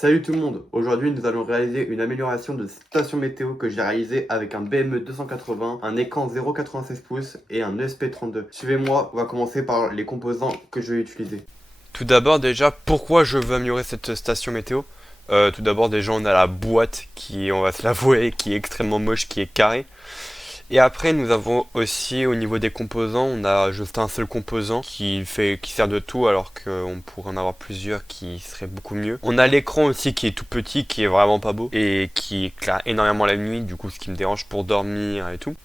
Salut tout le monde, aujourd'hui nous allons réaliser une amélioration de station météo que j'ai réalisée avec un BME 280, un écran 0,96 pouces et un ESP32. Suivez-moi, on va commencer par les composants que je vais utiliser. Tout d'abord déjà, pourquoi je veux améliorer cette station météo? Tout d'abord déjà on a la boîte qui, on va se l'avouer, qui est extrêmement moche, qui est carrée. Et après nous avons aussi au niveau des composants, on a juste un seul composant qui sert de tout alors qu'on pourrait en avoir plusieurs qui seraient beaucoup mieux. On a l'écran aussi qui est tout petit, qui est vraiment pas beau et qui éclaire énormément la nuit, du coup ce qui me dérange pour dormir et tout.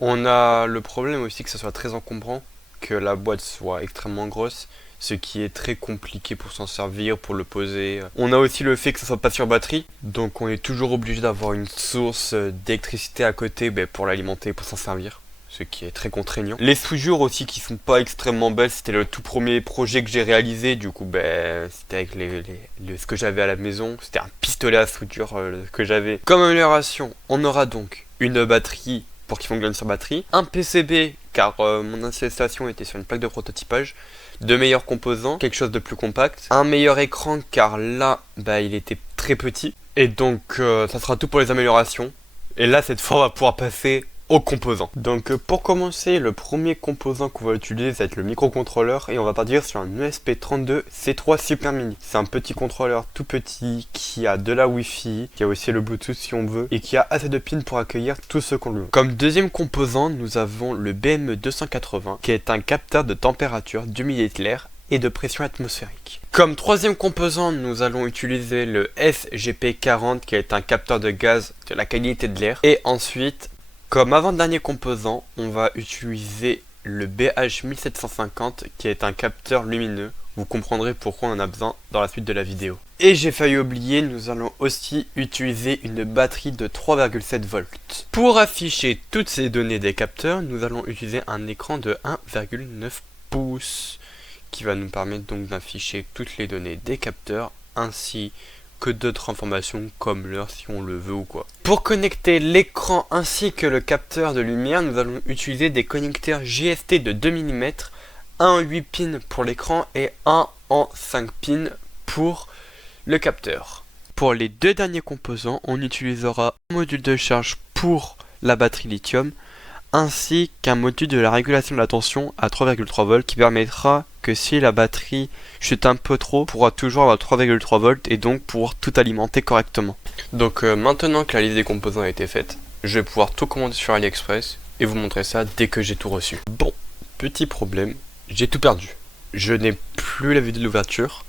On a le problème aussi que ça soit très encombrant, que la boîte soit extrêmement grosse, ce qui est très compliqué pour s'en servir, pour le poser. On a aussi le fait que ça soit pas sur batterie, donc on est toujours obligé d'avoir une source d'électricité à côté pour l'alimenter, pour s'en servir, ce qui est très contraignant. Les soudures aussi qui sont pas extrêmement belles, c'était le tout premier projet que j'ai réalisé, du coup c'était avec ce que j'avais à la maison, c'était un pistolet à soudure que j'avais. Comme amélioration, on aura donc une batterie pour qu'il fonctionne sur batterie, un PCB car mon installation était sur une plaque de prototypage, de meilleurs composants, quelque chose de plus compact, un meilleur écran car là il était très petit et donc ça sera tout pour les améliorations et là cette fois on va pouvoir passer aux composants. Donc pour commencer, le premier composant qu'on va utiliser ça va être le microcontrôleur et on va partir sur un ESP32 C3 Super Mini. C'est un petit contrôleur tout petit qui a de la Wi-Fi, qui a aussi le Bluetooth si on veut et qui a assez de pins pour accueillir tout ce qu'on veut. Comme deuxième composant, nous avons le BME280 qui est un capteur de température, d'humidité de l'air et de pression atmosphérique. Comme troisième composant, nous allons utiliser le SGP40 qui est un capteur de gaz de la qualité de l'air et ensuite comme avant-dernier composant, on va utiliser le BH1750 qui est un capteur lumineux. Vous comprendrez pourquoi on en a besoin dans la suite de la vidéo. Et j'ai failli oublier, nous allons aussi utiliser une batterie de 3,7 volts. Pour afficher toutes ces données des capteurs, nous allons utiliser un écran de 1,9 pouces qui va nous permettre donc d'afficher toutes les données des capteurs ainsi que d'autres informations comme l'heure si on le veut ou quoi. Pour connecter l'écran ainsi que le capteur de lumière, nous allons utiliser des connecteurs JST de 2 mm, un en 8 pins pour l'écran et un en 5 pins pour le capteur. Pour les deux derniers composants, on utilisera un module de charge pour la batterie lithium ainsi qu'un module de la régulation de la tension à 3,3 volts qui permettra que si la batterie chute un peu trop, on pourra toujours avoir 3,3 volts et donc pouvoir tout alimenter correctement. Donc maintenant que la liste des composants a été faite, je vais pouvoir tout commander sur AliExpress et vous montrer ça dès que j'ai tout reçu. Bon, petit problème, j'ai tout perdu. Je n'ai plus la vidéo de l'ouverture.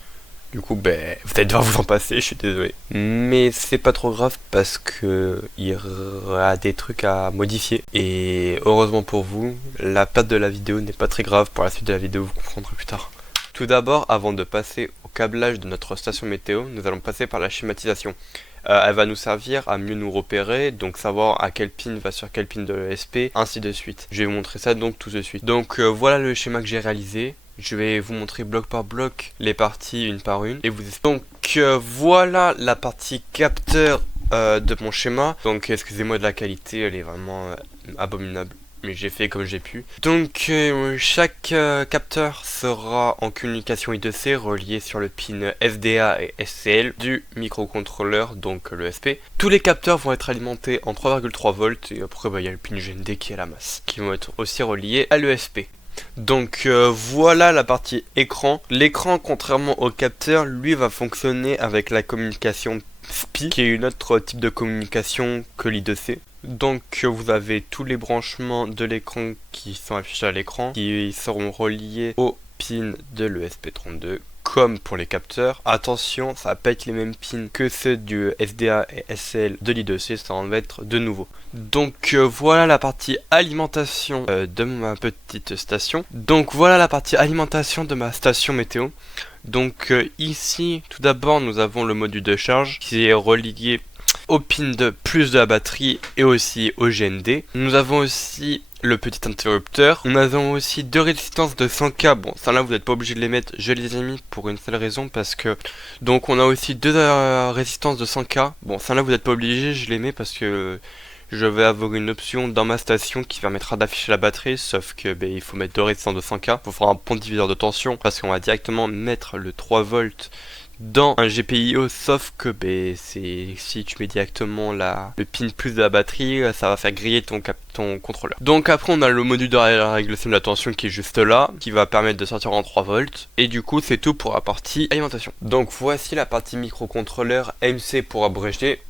Du coup, vous allez devoir vous en passer, je suis désolé. Mais c'est pas trop grave parce que il y aura des trucs à modifier. Et heureusement pour vous, la perte de la vidéo n'est pas très grave. Pour la suite de la vidéo, vous comprendrez plus tard. Tout d'abord, avant de passer au câblage de notre station météo, nous allons passer par la schématisation. Elle va nous servir à mieux nous repérer, donc savoir à quel pin va sur quel pin de l'ESP, ainsi de suite. Je vais vous montrer ça donc tout de suite. Donc voilà le schéma que j'ai réalisé. Je vais vous montrer bloc par bloc les parties une par une et vous donc voilà la partie capteur de mon schéma. Donc excusez-moi de la qualité, elle est vraiment abominable, mais j'ai fait comme j'ai pu. Donc chaque capteur sera en communication I2C relié sur le pin SDA et SCL du microcontrôleur, donc l'ESP. Tous les capteurs vont être alimentés en 3,3 volts et après il y a le pin GND qui est à la masse, qui vont être aussi reliés à l'ESP. Donc voilà la partie écran. L'écran, contrairement au capteur, lui va fonctionner avec la communication SPI, qui est une autre type de communication que l'I2C. Donc vous avez tous les branchements de l'écran qui sont affichés à l'écran, qui seront reliés au pin de l'ESP32. Comme pour les capteurs, attention, ça va pas être les mêmes pins que ceux du SDA et SL de l'I2C, ça va être de nouveau. Donc voilà la partie alimentation de ma petite station. Donc voilà la partie alimentation de ma station météo. Donc ici, tout d'abord, nous avons le module de charge qui est relié au pin de plus de la batterie et aussi au GND. Nous avons aussi le petit interrupteur. Nous avons aussi deux résistances de 100K. Bon, ça là vous n'êtes pas obligé de les mettre, je les ai mis pour une seule raison parce que donc on a aussi deux résistances de 100K. Bon, ça là vous n'êtes pas obligé, je les mets parce que je vais avoir une option dans ma station qui permettra d'afficher la batterie, sauf que il faut mettre deux résistances de 100K. Il faut faire un pont diviseur de tension parce qu'on va directement mettre le 3 volts dans un GPIO, sauf que si tu mets directement le pin plus de la batterie, ça va faire griller ton contrôleur. Donc après on a le module de régulation de la tension qui est juste là, qui va permettre de sortir en 3 volts. Et du coup c'est tout pour la partie alimentation. Donc voici la partie microcontrôleur MC pour abréger.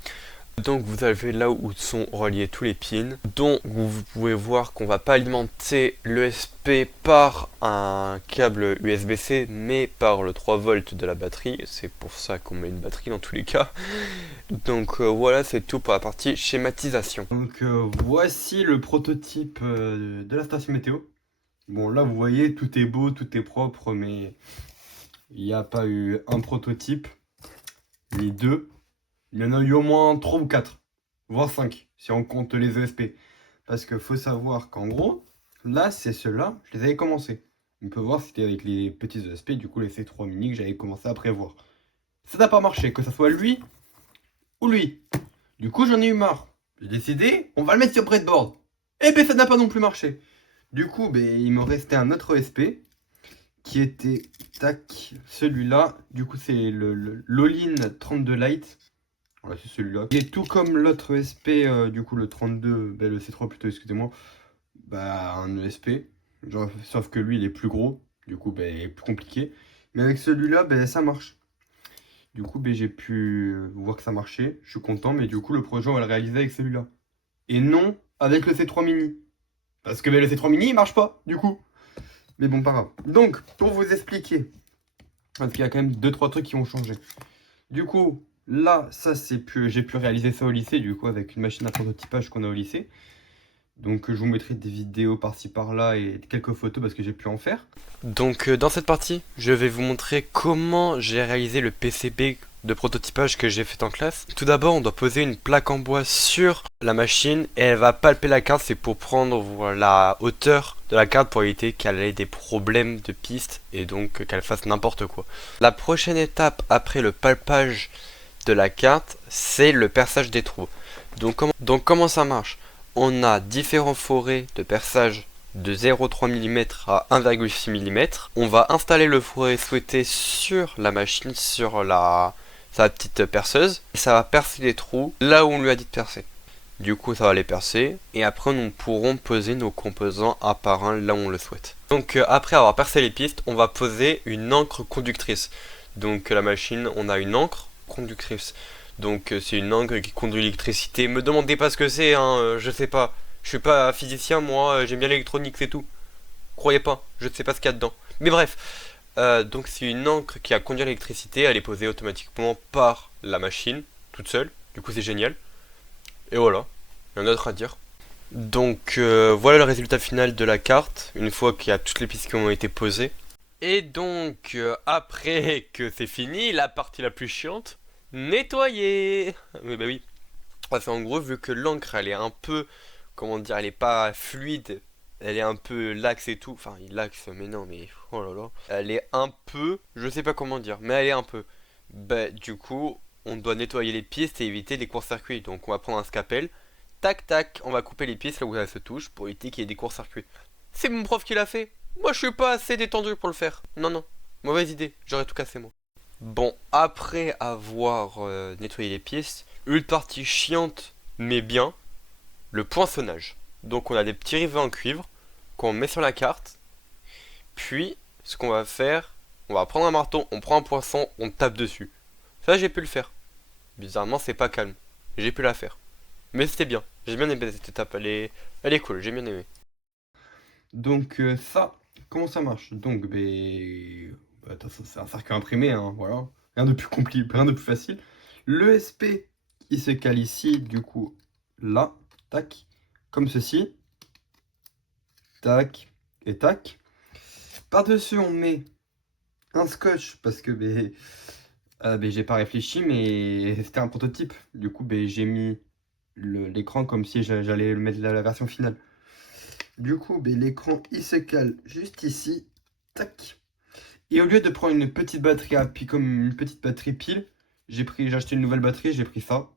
Donc vous avez là où sont reliés tous les pins. Donc vous pouvez voir qu'on va pas alimenter l'ESP par un câble USB-C mais par le 3 volts de la batterie. C'est pour ça qu'on met une batterie dans tous les cas. Donc voilà, c'est tout pour la partie schématisation. Donc voici le prototype de la station météo. Bon là vous voyez tout est beau, tout est propre, mais il n'y a pas eu un prototype, ni deux. Il y en a eu au moins 3 ou 4, voire 5, si on compte les ESP. Parce qu'il faut savoir qu'en gros, là, c'est ceux-là, je les avais commencés. On peut voir c'était avec les petits ESP, du coup les C3 mini que j'avais commencé à prévoir. Ça n'a pas marché, que ce soit lui ou lui. Du coup, j'en ai eu marre. J'ai décidé, on va le mettre sur breadboard. Et ben ça n'a pas non plus marché. Du coup, il me restait un autre ESP qui était, tac, celui-là. Du coup, c'est le l'Olin 32 Lite. Voilà, c'est celui-là. Et tout comme l'autre ESP, du coup le 32, le C3 plutôt, excusez-moi, un ESP. Genre, sauf que lui il est plus gros, du coup il est plus compliqué. Mais avec celui-là, ça marche. Du coup, j'ai pu voir que ça marchait. Je suis content, mais du coup le projet on va le réaliser avec celui-là. Et non avec le C3 mini. Parce que le C3 mini il marche pas, du coup. Mais bon, pas grave. Donc, pour vous expliquer, parce qu'il y a quand même 2-3 trucs qui ont changé. Du coup, là, ça j'ai pu réaliser ça au lycée, du coup, avec une machine à prototypage qu'on a au lycée. Donc je vous mettrai des vidéos par-ci par-là et quelques photos parce que j'ai pu en faire. Donc dans cette partie, je vais vous montrer comment j'ai réalisé le PCB de prototypage que j'ai fait en classe. Tout d'abord, on doit poser une plaque en bois sur la machine et elle va palper la carte. C'est pour prendre la hauteur de la carte pour éviter qu'elle ait des problèmes de piste et donc qu'elle fasse n'importe quoi. La prochaine étape après le palpage de la carte, c'est le perçage des trous. Donc comment ça marche? On a différents forets de perçage de 0,3 mm à 1,6 mm. On va installer le foret souhaité sur la machine, sur sa petite perceuse. Et ça va percer les trous là où on lui a dit de percer. Du coup, ça va les percer. Et après, nous pourrons poser nos composants un par un là où on le souhaite. Donc, après avoir percé les pistes, on va poser une encre conductrice. Donc, la machine, on a une encre conductrice. Donc, c'est une encre qui conduit l'électricité. Me demandez pas ce que c'est, hein, je sais pas. Je suis pas physicien, moi, j'aime bien l'électronique, c'est tout. Croyez pas, je ne sais pas ce qu'il y a dedans. Mais bref, donc c'est une encre qui a conduit l'électricité, elle est posée automatiquement par la machine, toute seule. Du coup, c'est génial. Et voilà, il y en a d'autres à dire. Donc voilà le résultat final de la carte, une fois qu'il y a toutes les pistes qui ont été posées. Et donc, après que c'est fini, la partie la plus chiante, nettoyer. Mais bah oui. Parce qu'en gros, vu que l'encre, elle est un peu, comment dire, elle est pas fluide, elle est un peu laxe et tout. Enfin, il laxe, mais non, mais oh là là. Elle est un peu, je sais pas comment dire, mais elle est un peu. Bah, du coup, on doit nettoyer les pistes et éviter les courts-circuits. Donc, on va prendre un scalpel. Tac, tac, on va couper les pistes là où ça se touche pour éviter qu'il y ait des courts-circuits. C'est mon prof qui l'a fait. Moi, je suis pas assez détendu pour le faire. Non, non. Mauvaise idée. J'aurais tout cassé, moi. Bon, après avoir nettoyé les pistes, une partie chiante mais bien, le poinçonnage. Donc on a des petits rivets en cuivre qu'on met sur la carte. Puis, ce qu'on va faire, on va prendre un marteau, on prend un poinçon, on tape dessus. Ça, j'ai pu le faire. Bizarrement, c'est pas calme. J'ai pu la faire. Mais c'était bien. J'ai bien aimé cette étape. Elle est cool. J'ai bien aimé. Donc ça, comment ça marche? Donc, c'est un circuit imprimé, hein, voilà. Rien de plus compliqué, rien de plus facile. L'ESP, il se cale ici, du coup, là, tac, comme ceci, tac, et tac. Par-dessus, on met un scotch, parce que j'ai pas réfléchi, mais c'était un prototype. Du coup, j'ai mis l'écran comme si j'allais mettre la version finale. Du coup, l'écran, il se cale juste ici. Tac. Et au lieu de prendre une petite batterie comme une petite batterie pile, j'ai acheté une nouvelle batterie, j'ai pris ça.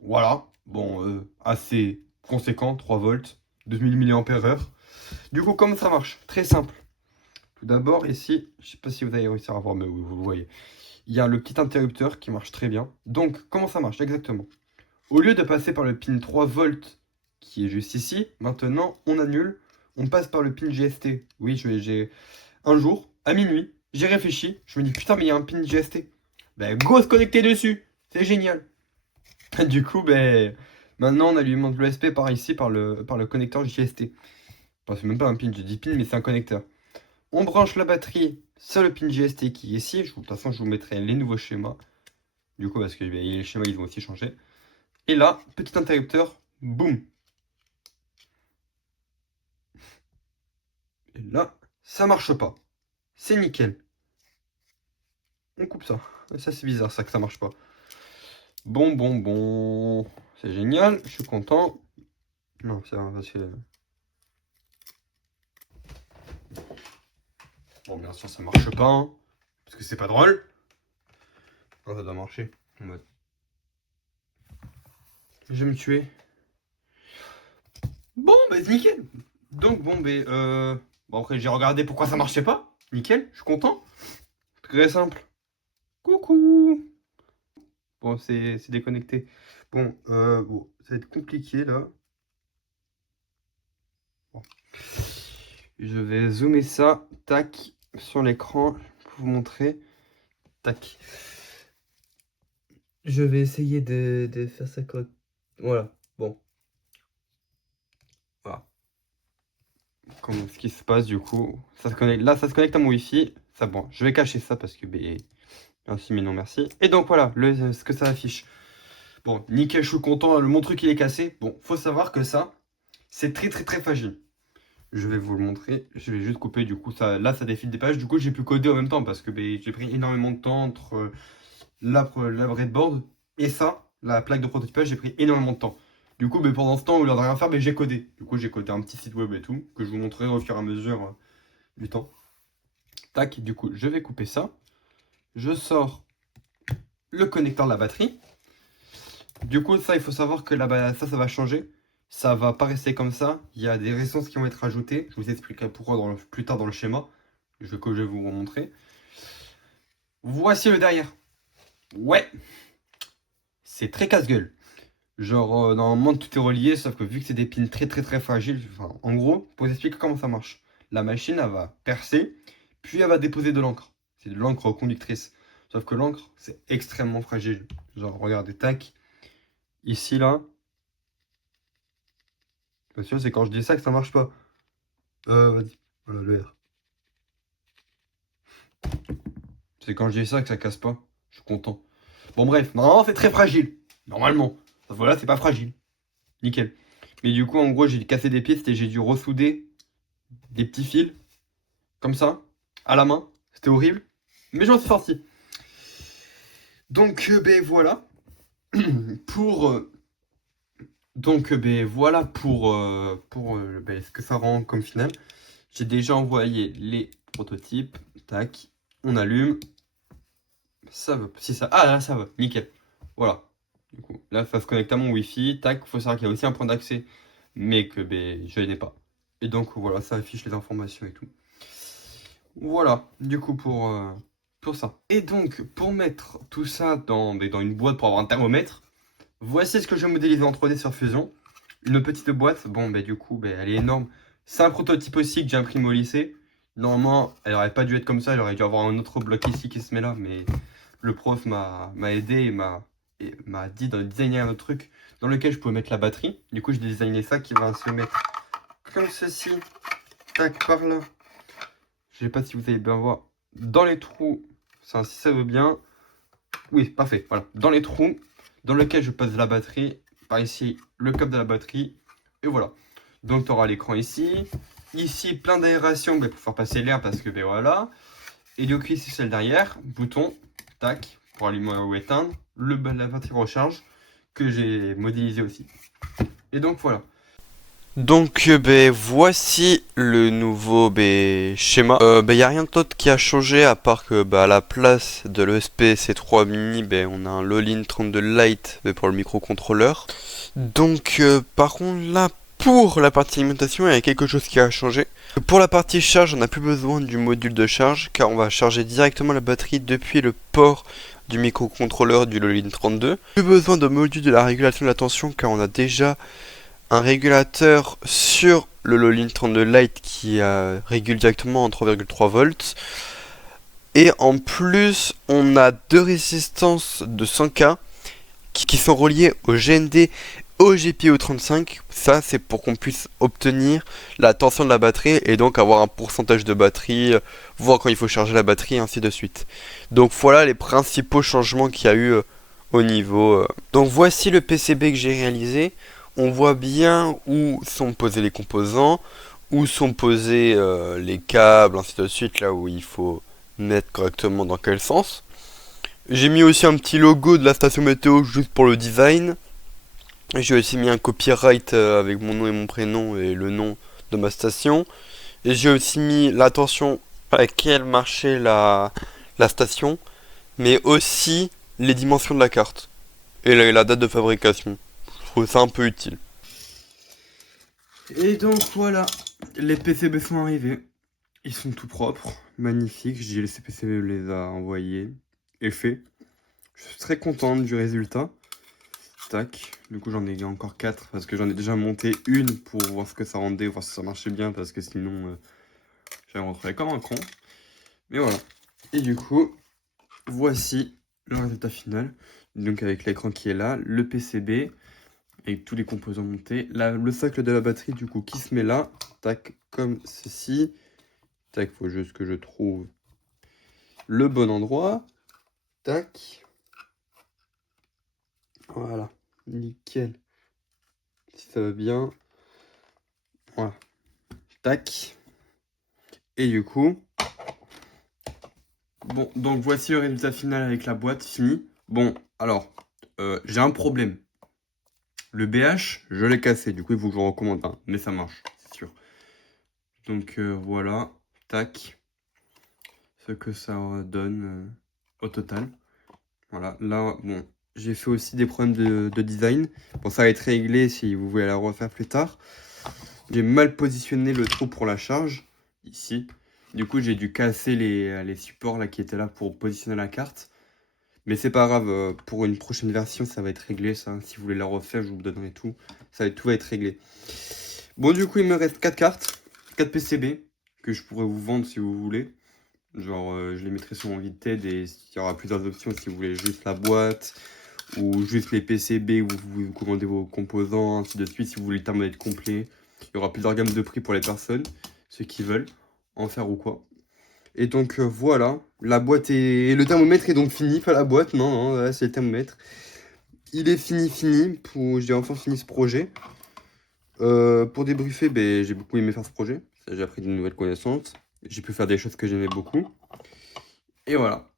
Voilà. Bon, assez conséquent, 3 volts, 2000 mAh. Du coup, comment ça marche? Très simple. Tout d'abord, ici, je sais pas si vous allez réussir à voir, mais vous le voyez. il y a le petit interrupteur qui marche très bien. Donc, comment ça marche exactement? Au lieu de passer par le pin 3 volts qui est juste ici, maintenant on annule, on passe par le pin GST. Oui, j'ai un jour, à minuit, j'ai réfléchi, je me dis putain mais il y a un pin GST. Ben go se connecter dessus, c'est génial. Du coup, ben maintenant on alimente l'ESP par ici, par le connecteur GST. Enfin, c'est même pas un pin, j'ai dit pin mais c'est un connecteur. On branche la batterie sur le pin GST qui est ici. De toute façon, je vous mettrai les nouveaux schémas. Du coup, parce que les schémas, ils vont aussi changer. Et là, petit interrupteur, boum. Et là, ça marche pas. C'est nickel. On coupe ça. Ça, c'est bizarre, ça, que ça marche pas. Bon. C'est génial, je suis content. Non, c'est vrai, parce que... Bon, bien sûr, ça marche pas, hein, parce que c'est pas drôle. Non, ça doit marcher. En mode... Je vais me tuer. Bon, bah c'est nickel. Donc, bon, bon, après, j'ai regardé pourquoi ça marchait pas. Nickel, je suis content. Très simple. Coucou. Bon, c'est déconnecté. Bon, ça va être compliqué, là. Bon. Je vais zoomer ça, tac, sur l'écran, pour vous montrer. Tac. Je vais essayer de faire ça correct. Voilà, bon. Voilà. Comment ce qui se passe du coup? Ça se connecte. Là, ça se connecte à mon Wi-Fi. Ça, bon, je vais cacher ça parce que merci, mais non merci. Et donc voilà, ce que ça affiche. Bon, nickel, je suis content. Mon truc il est cassé. Bon, faut savoir que ça, c'est très fragile. Je vais vous le montrer. Je vais juste couper du coup ça. Là, ça défile des pages. Du coup, j'ai pu coder en même temps parce que j'ai pris énormément de temps entre la breadboard et ça, la plaque de prototypage, j'ai pris énormément de temps. Du coup, pendant ce temps, au lieu de rien faire, j'ai codé. Du coup, j'ai codé un petit site web et tout, que je vous montrerai au fur et à mesure du temps. Tac, du coup, je vais couper ça. Je sors le connecteur de la batterie. Du coup, ça, il faut savoir que ça va changer. Ça va pas rester comme ça. Il y a des résistances qui vont être ajoutées. Je vous expliquerai pourquoi plus tard dans le schéma. Que je vais vous montrer. Voici le derrière. Ouais, c'est très casse-gueule. Genre, normalement, tout est relié, sauf que vu que c'est des pins très fragiles, enfin, en gros, pour vous expliquer comment ça marche. La machine, elle va percer, puis elle va déposer de l'encre. C'est de l'encre conductrice. Sauf que l'encre, c'est extrêmement fragile. Genre, regardez, tac. Ici, là. Bien sûr, c'est quand je dis ça que ça marche pas. Vas-y. Voilà, le R. C'est quand je dis ça que ça casse pas. Je suis content. Bon, bref, normalement, c'est très fragile. Normalement. Voilà, c'est pas fragile. Nickel. Mais du coup, en gros, j'ai cassé des pièces et j'ai dû ressouder des petits fils. Comme ça. À la main. C'était horrible. Mais j'en suis sorti. Donc, voilà. Pour... Donc, voilà pour ce que ça rend comme final. J'ai déjà envoyé les prototypes. Tac. On allume. Ça va. Si ça... Ah, là, ça va. Nickel. Voilà. Du coup, là, ça se connecte à mon Wi-Fi. Tac. Faut savoir qu'il y a aussi un point d'accès. Mais que je n'ai pas. Et donc, voilà, ça affiche les informations et tout. Voilà. Du coup, pour ça. Et donc, pour mettre tout ça dans une boîte pour avoir un thermomètre, voici ce que je modélisé en 3D sur Fusion. Une petite boîte, bon, du coup, elle est énorme. C'est un prototype aussi que j'ai imprimé au lycée. Normalement, elle aurait pas dû être comme ça, elle aurait dû avoir un autre bloc ici qui se met là, mais le prof m'a aidé et m'a dit de designer un autre truc dans lequel je pouvais mettre la batterie. Du coup, j'ai designé ça qui va se mettre comme ceci. Tac, par là. Je sais pas si vous allez bien voir. Dans les trous, ça, si ça veut bien. Oui, parfait, voilà. Dans les trous, dans lequel je pose la batterie. Par ici, le câble de la batterie. Et voilà. Donc, tu auras l'écran ici. Ici, plein d'aération pour faire passer l'air parce que, voilà. Et du coup, ici, celle derrière. Bouton, tac, pour allumer ou éteindre. La batterie recharge que j'ai modélisé aussi. Et donc, voilà. Donc voici le nouveau schéma. Il n'y a rien d'autre qui a changé à part que à la place de l'ESP C3 mini, on a un Lolin 32 Lite pour le microcontrôleur. Donc par contre là Pour la partie alimentation, il y a quelque chose qui a changé. Pour la partie charge, on n'a plus besoin du module de charge car on va charger directement la batterie depuis le port du microcontrôleur du Lolin 32. Plus besoin de module de la régulation de la tension car on a déjà un régulateur sur le Lolin 32 Lite qui régule directement en 3,3 volts. Et en plus, on a deux résistances de 100K qui sont reliées au GND au GPIO35, ça c'est pour qu'on puisse obtenir la tension de la batterie et donc avoir un pourcentage de batterie, voir quand il faut charger la batterie et ainsi de suite. Donc voilà les principaux changements qu'il y a eu au niveau. Donc voici le PCB que j'ai réalisé. On voit bien où sont posés les composants, où sont posés les câbles, ainsi de suite, là où il faut mettre correctement dans quel sens. J'ai mis aussi un petit logo de la station météo juste pour le design. J'ai aussi mis un copyright avec mon nom et mon prénom et le nom de ma station. Et j'ai aussi mis l'attention à laquelle marchait la station, mais aussi les dimensions de la carte et la date de fabrication. Je trouve ça un peu utile. Et donc voilà, les PCB sont arrivés. Ils sont tout propres, magnifiques. J'ai laissé PCB les a envoyés et fait. Je suis très content du résultat. Tac, du coup j'en ai encore 4 parce que j'en ai déjà monté une pour voir ce que ça rendait, voir si ça marchait bien parce que sinon j'allais me retrouver comme un con. Mais voilà. Et du coup, voici le résultat final. Donc avec l'écran qui est là, le PCB avec tous les composants montés. Le socle de la batterie du coup qui se met là. Tac, comme ceci. Tac, faut juste que je trouve le bon endroit. Tac. Voilà. Nickel. Si ça va bien. Voilà. Tac. Et du coup, bon, donc voici le résultat final avec la boîte finie. Bon, alors, j'ai un problème. Le BH, je l'ai cassé, du coup il faut que je recommande un, mais ça marche, c'est sûr. Donc voilà, tac, ce que ça donne au total. Voilà, là, bon, j'ai fait aussi des problèmes de design. Bon, ça va être réglé si vous voulez la refaire plus tard. J'ai mal positionné le trou pour la charge, ici. Du coup, j'ai dû casser les supports là qui étaient là pour positionner la carte. Mais c'est pas grave, pour une prochaine version, ça va être réglé, ça. Si vous voulez la refaire, je vous donnerai tout. Tout va être réglé. Bon, du coup, il me reste 4 cartes, 4 PCB, que je pourrais vous vendre si vous voulez. Genre, je les mettrai sur mon Vinted et il y aura plusieurs options si vous voulez juste la boîte ou juste les PCB où vous commandez vos composants, ainsi de suite. Si vous voulez le thermomètre complet, il y aura plusieurs gammes de prix pour les personnes, ceux qui veulent en faire ou quoi. Et donc voilà, la boîte est... Le thermomètre est donc fini, pas la boîte, non, voilà, c'est le thermomètre. Il est fini, j'ai enfin fini ce projet. Pour débriefer, ben, j'ai beaucoup aimé faire ce projet, j'ai appris de nouvelles connaissances, j'ai pu faire des choses que j'aimais beaucoup. Et voilà,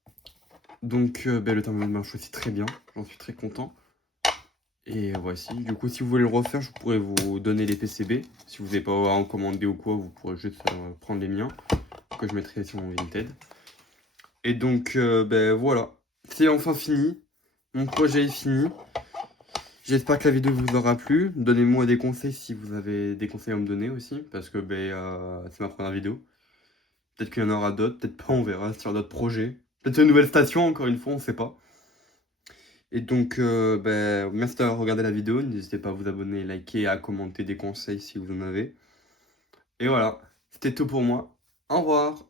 donc ben, le thermomètre marche aussi très bien, j'en suis très content. Et voici, du coup si vous voulez le refaire, je pourrais vous donner les PCB. Si vous n'avez pas à en commander ou quoi, vous pourrez juste prendre les miens, que je mettrai sur mon Vinted. Et donc, ben voilà, c'est enfin fini. Mon projet est fini. J'espère que la vidéo vous aura plu. Donnez-moi des conseils si vous avez des conseils à me donner aussi. Parce que ben, c'est ma première vidéo. Peut-être qu'il y en aura d'autres, peut-être pas, on verra sur d'autres projets. Peut-être une nouvelle station, encore une fois, on sait pas. Et donc, ben, merci d'avoir regardé la vidéo. N'hésitez pas à vous abonner, liker, à commenter des conseils si vous en avez. Et voilà, c'était tout pour moi. Au revoir.